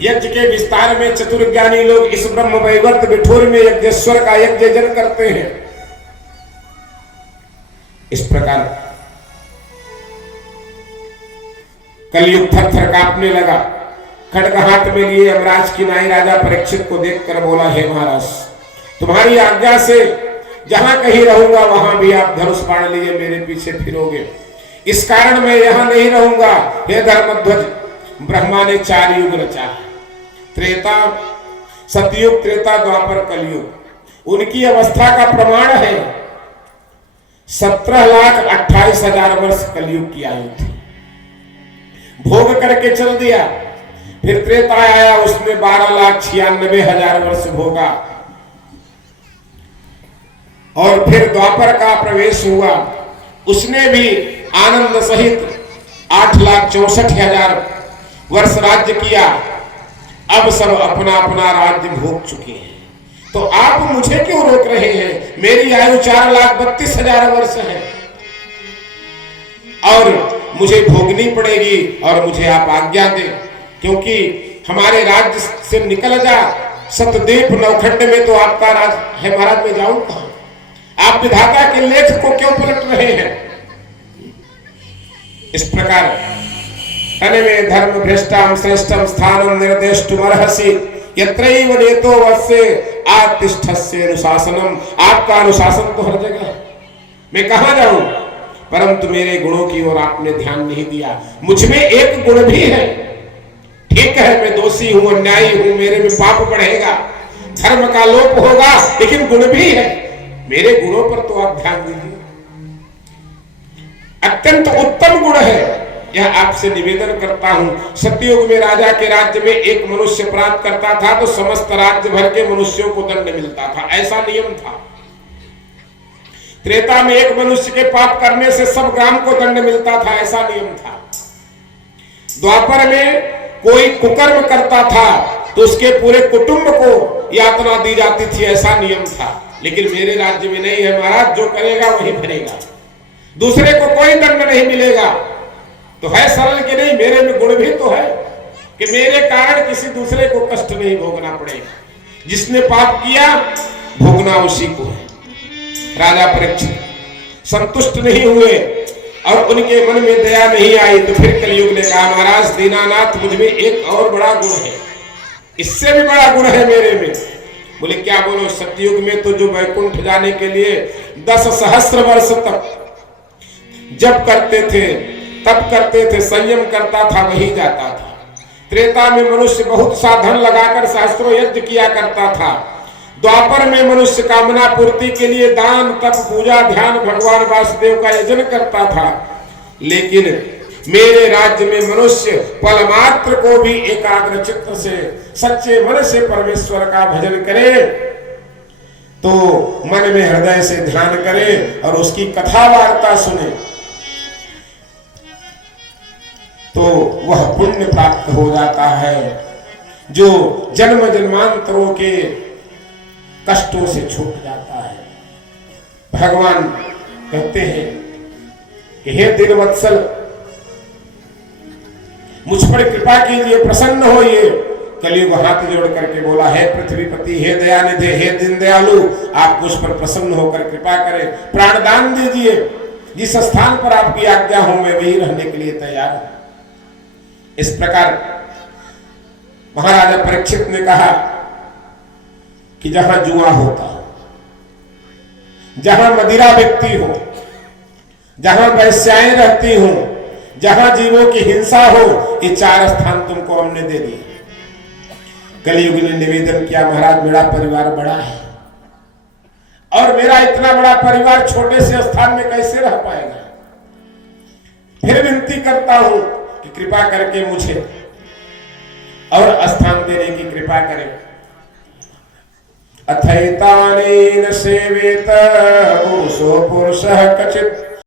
यज्ञ के विस्तार में चतुर्ज्ञानी लोग इस ब्रह्म वैवर्त बिठूर में यज्ञेश्वर का यज्ञ जन करते हैं। इस प्रकार कलयुग थर थर कांपने लगा। खड्ग हाथ में लिए यमराज की नाई राजा परीक्षित को देखकर बोला, हे महाराज, तुम्हारी आज्ञा से जहां कहीं रहूंगा वहां भी आप धनुष बाण लिए मेरे पीछे फिरोगे, इस कारण मैं यहां नहीं रहूंगा। हे धर्मध्वज, ब्रह्मा ने 4 युग रचा, त्रेता, सतयुग, त्रेता, द्वापर, कलयुग। उनकी अवस्था का प्रमाण है 17,28,000 वर्ष कलयुग की आयु थी। भोग करके चल दिया। फिर त्रेता आया, उसने 12,96,000 वर्ष भोगा। और फिर द्वापर का प्रवेश हुआ, उसने भी आनंद सहित 8,64,000 वर्ष राज्य किया। अब सब अपना अपना राज्य भोग चुके हैं, तो आप मुझे क्यों रोक रहे हैं? मेरी आयु 4,32,000 वर्ष है और मुझे भोगनी पड़ेगी, और मुझे आप आज्ञा दें, क्योंकि हमारे राज्य से निकल जा। सतद्वीप नौखंड में तो आपका राज है महाराज, में जाऊं कहां? आप विधाता के लेख को क्यों पलट रहे हैं? इस प्रकार तनमे धर्म भ्रष्टम श्रेष्ठम स्थानम निर्देष्टुमर्हसि यत्रैव नेतो वस्य आतिष्ठस्य अनुशासनम। आपका अनुशासन तो हर जगह है, मैं कहां जाऊं? परंतु मेरे गुणों की ओर आपने ध्यान नहीं दिया। मुझ में एक गुण भी है, ठीक है, मैं दोषी हूं, अन्यायी हूं, मेरे में पाप बढ़ेगा, धर्म का लोप होगा, लेकिन गुण भी है। मेरे गुणों पर तो आप ध्यान दीजिए। अत्यंत उत्तम गुण है, यह आपसे निवेदन करता हूं। सतयुग में राजा के राज्य में एक मनुष्य अपराध करता था तो समस्त राज्य भर के मनुष्यों को दंड मिलता था, ऐसा नियम था। त्रेता में एक मनुष्य के पाप करने से सब ग्राम को दंड मिलता था, ऐसा नियम था। द्वापर में कोई कुकर्म करता था तो उसके पूरे कुटुंब को यातना दी जाती थी, ऐसा नियम था। लेकिन मेरे राज्य में नहीं है महाराज, जो करेगा वही भरेगा, दूसरे को कोई दंड नहीं मिलेगा। तो है सरल कि नहीं? मेरे में गुण भी तो है कि मेरे कारण किसी दूसरे को कष्ट नहीं भोगना पड़ेगा। जिसने पाप किया भोगना उसी को है। राजा परीक्षित संतुष्ट नहीं हुए और उनके मन में दया नहीं आई, तो फिर कलयुग ने कहा, महाराज दीनानाथ, मुझ में एक और बड़ा गुण है, इससे भी बड़ा गुण है मेरे में। बोले क्या? बोलो। सतयुग में तो जो वैकुंठ जाने के लिए 10 सहस्त्र वर्ष तक जप करते थे, तप करते थे, संयम करता था, वही जाता था। त्रेता में मनुष्य बहुत सा धन लगाकर सहस्त्रों यज्ञ किया करता था। द्वापर में मनुष्य कामना पूर्ति के लिए दान, तप, पूजा, ध्यान, भगवान वासुदेव का यजन करता था। लेकिन मेरे राज्य में मनुष्य पल मात्र को भी एकाग्र चित्त से, सच्चे मन से परमेश्वर का भजन करे, तो मन में हृदय से ध्यान करे और उसकी कथा वार्ता सुने, तो वह पुण्य प्राप्त हो जाता है, जो जन्म जन्मांतरों के कष्टों से छूट जाता है। भगवान कहते हैं कि हे दीनवत्सल, मुझ पर कृपा कीजिए, प्रसन्न होइए। कलयुग हाथ जोड़ करके बोला, हे पृथ्वीपति, हे दयानिधे, हे दीन दयालु, आप मुझ पर प्रसन्न होकर कृपा करें, प्राणदान दीजिए। जिस स्थान पर आपकी आज्ञा हो मैं वही रहने के लिए तैयार हूं। इस प्रकार महाराजा परीक्षित ने कहा कि जहां जुआ होता हो, जहां मदिरा बिकती हो, जहां वैश्याएं रहती हो, जहां जीवों की हिंसा हो, ये 4 स्थान तुमको हमने दे दिए। कलयुग ने निवेदन किया, महाराज मेरा परिवार बड़ा है और मेरा इतना बड़ा परिवार छोटे से स्थान में कैसे रह पाएगा? फिर विनती करता हूं कि कृपा करके मुझे और स्थान देने की कृपा करें। अथैतानेन सेवेत पुरुषो पुरुषः कचित्